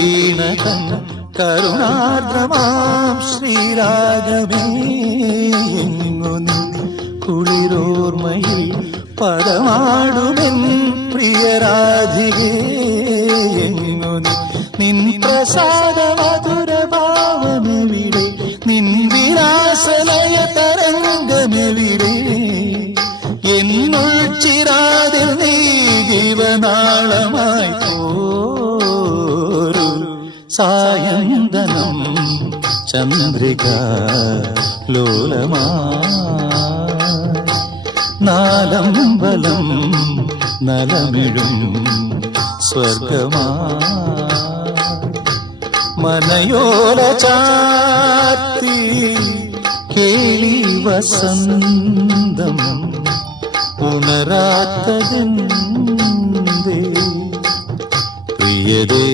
വീണതൻ കരുണാർദ്രമാം ശ്രീരാഗമേ എങ്ങു നീ കുളിരോർമ്മയിൽ പദമാടുമെൻ പ്രിയരാധികേ എങ്ങു നീ നിൻ പ്രസാദ മധുരഭാവമെവിടെ നിൻ വിലാസലയ തരംഗമെവിടെ എന്നുൾ ചിരാതിൽ നീ ജീവനാളമായി പോരു സായന്തനം ചന്ദ്രിക ലോലമാ നാലമ്പലം നലമിഴും സ്വർഗമാ മനയോല ചാത്തി കേളി വസന്തം ഉണരാത്തതെന്തേ പ്രിയതേ